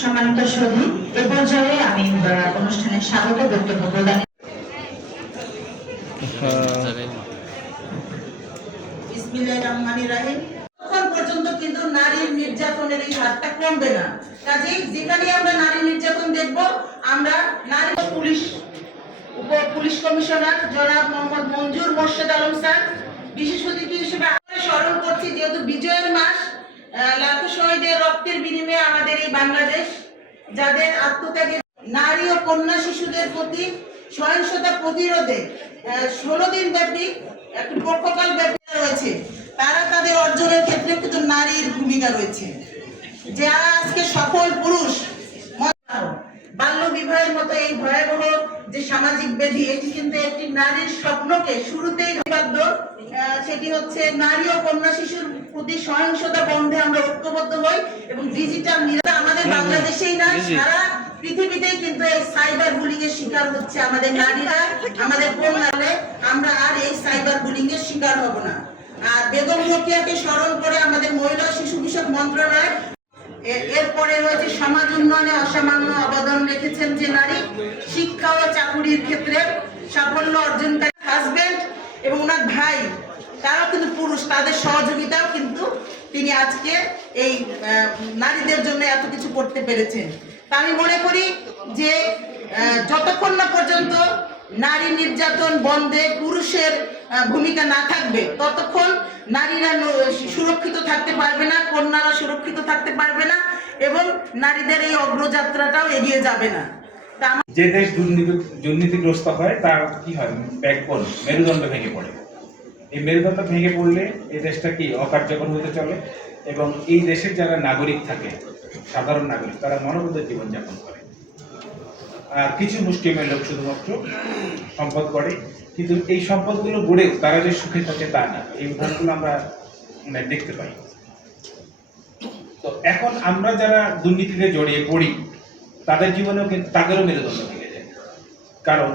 সম্মানিত সভী, এ পর্যায়ে আমি অনুষ্ঠানের স্বাগত বক্তব্য প্রদান। বিসমিল্লাহির রহমানির রহিম। তখন পর্যন্ত কিন্তু নারীর নির্যাতনের এই হারটা কমবে না। কাজেই যেখানে আমরা নারী নির্যাতন দেখব, আমরা নারী পুলিশ কমিশনার জনাব মোহাম্মদ মঞ্জুর মোর্শেদ আলম স্যার বিশেষ অতিথি হিসেবে স্মরণ করছি, যেহেতু বিজয়ের মাস, লাখো শহীদের রক্তের বিনিময়ে আমাদের এই বাংলাদেশ, যাদের আত্মত্যাগে নারী ও কন্যা শিশুদের প্রতি সহিংসতা প্রতিরোধে 16 দিন ব্যাপী একটি পক্ষকাল ব্যাপী রয়েছে, তারা তাদের অর্জনের ক্ষেত্রে কিন্তু নারীর ভূমিকা রয়েছে। যারা আজকে সফল পুরুষ, বাল্য বিবাহের মতো এই ভয়াবহ যে সামাজিক ব্যাধি, এটি কিন্তু একটি নারীর স্বপ্নকে শুরুতেই বাধ্য। সেটি হচ্ছে নারী ও কন্যা শিশুর প্রতি সহিংসতা বন্ধে আমরা ঐক্যবদ্ধ হই এবং ডিজিটাল নিরাপত্তা আমাদের বাংলাদেশেই না, সারা পৃথিবীতেই কিন্তু এই সাইবার বুলিং এর শিকার হচ্ছে আমাদের নারীরা, আমাদের কন্যারা। আমরা আর এই সাইবার বুলিং এর শিকার হব না। আর বেগম রোকেয়াকে স্মরণ করে আমাদের মহিলা ও শিশু বিষয়ক মন্ত্রণালয় এরপরে রয়েছে সমাজ উন্নয়নে অসামান্য অবদান রেখেছেন যে নারী, শিক্ষা ও চাকুরির ক্ষেত্রে সাফল্য অর্জনকারী হাজবেন্ড এবং ওনার ভাই, তারাও কিন্তু পুরুষ, তাদের সহযোগিতাও কিন্তু তিনি আজকে এই নারীদের জন্য এত কিছু করতে পেরেছেন। তা আমি মনে করি যে যতক্ষণ না পর্যন্ত নারী নির্যাতন বন্ধে পুরুষের ভূমিকা না থাকবে, ততক্ষণ নারীরা সুরক্ষিত থাকতে পারবে না, কন্যারা সুরক্ষিত থাকতে পারবে না এবং নারীদের এই অগ্রযাত্রাটাও এগিয়ে যাবে না। যে দেশ দুর্নীতিগ্রস্ত হয় তার কি হয়, ব্যাকবোন, মেরুদণ্ড ভেঙে পড়ে। এই মেরুদণ্ড ভেঙে পড়লে এই দেশটা কি অকার্যকর হতে চলে এবং এই দেশের যারা নাগরিক থাকে, সাধারণ নাগরিক, তারা মনোবুদ্ধ জীবনযাপন করে। আর কিছু মুষ্টিমেয় লোক শুধুমাত্র সম্পদ করে, কিন্তু এই সম্পদগুলো গড়েও তারা যে সুখে থাকে তা না। এই উদাহরণগুলো আমরা দেখতে পাই। তো এখন আমরা যারা দুর্নীতিতে জড়িয়ে পড়ি, তাদের জীবনেও কিন্তু তাদেরও মেরুদণ্ড ভেঙে যায়। কারণ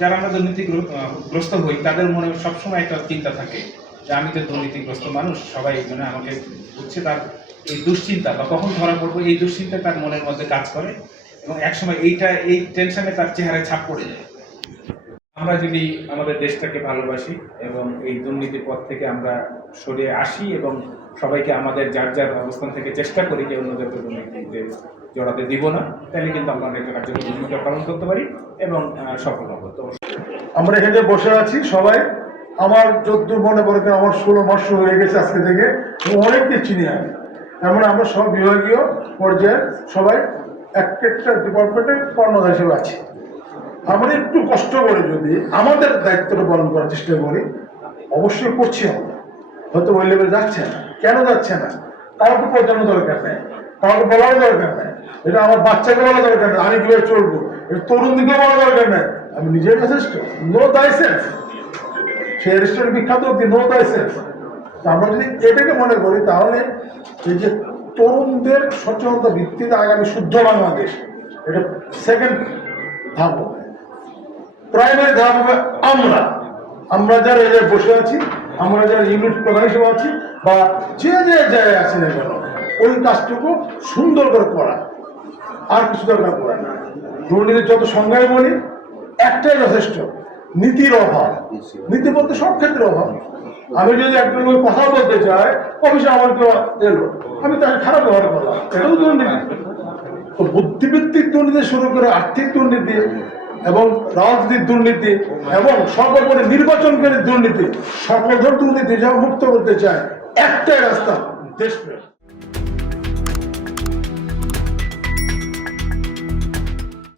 যারা আমরা দুর্নীতিগ্রস্ত হই, তাদের মনে সবসময় একটা চিন্তা থাকে যে আমি তো দুর্নীতিগ্রস্ত মানুষ, সবাই আমাকে বুঝছে। তার এই দুশ্চিন্তা বা কখন ধরা পড়বো, এই দুশ্চিন্তা তার মনের মধ্যে কাজ করে এবং একসময় এই টেনশনে তার চেহারায় ছাপ পড়ে যায়। আমরা যদি আমাদের দেশটাকে ভালোবাসি এবং এই দুর্নীতির পথ থেকে আমরা সরে আসি এবং সবাইকে আমাদের যার যার অবস্থান থেকে চেষ্টা করি যে অন্যদেরকে দুর্নীতিতে জড়াতে দিব না, তাহলে কিন্তু আমরা একটা কার্যকর ভূমিকা পালন করতে পারি এবং সফল হবো। তো আমরা এখানে বসে আছি সবাই, আমার যদ্দূর মনে পড়ে আমার 16 মাস হয়ে গেছে আজকে থেকে, অনেককে চিনি আমি। এমন আমরা সব বিভাগীয় পর্যায়ে সবাই একটা ডিপার্টমেন্টের কর্ণধার হিসেবে আছি। আমরা একটু কষ্ট করে যদি আমাদের দায়িত্বটা পালন করার চেষ্টা করি, অবশ্যই করছি আমরা। হয়তো ওই লেভেল যাচ্ছে না, কেন যাচ্ছে না? কাউকে বোঝানো দরকার নেই, কাউকে বলার দরকার নেই, এটা আমার বাচ্চাকে বলা দরকার নেই আমি কিভাবে চলবো, এটা তরুণদিকে বলা দরকার নেই, আমি নিজেই যথেষ্ট। নো দাইসেলফ, সে রেস্টুরেন্ট বিখ্যাত নো দাইসেলফ। আমরা যদি এটাকে মনে করি, তাহলে এই যে তরুণদের সচেতনতা ভিত্তিতে আগামী শুদ্ধ বাংলাদেশ, এটা সেকেন্ড ধাপ হবে। প্রাইমারি ধাপ হবে আমরা যারা এই জায়গায় বসে আছি, আমরা যারা ইউনিট প্রধান হিসেবে আছি বা যে জায়গায় আছি না কেন, ওই কাজটুকু সুন্দর করে করা, আর কিছু দরকার পড়ে না। দুর্নীতির যত সংজ্ঞায় বলি, একটাই যথেষ্ট, নীতির অভাব। নীতি বলতে সব ক্ষেত্রে অভাব। আমি যদি একজন লোক কথা বলতে চাই, অফিসে আমার কেউ এলো, আমি তাকে খারাপ ব্যবহার করলাম, এটাও দুর্নীতি। তো বুদ্ধিভিত্তিক দুর্নীতি শুরু করে আর্থিক দুর্নীতি এবং রাজনীতির দুর্নীতি এবং সর্বোপরি নির্বাচনকারী দুর্নীতি, সকল দুর্নীতি যা মুক্ত করতে চায়, একটাই রাস্তা, দেশপ্রেম।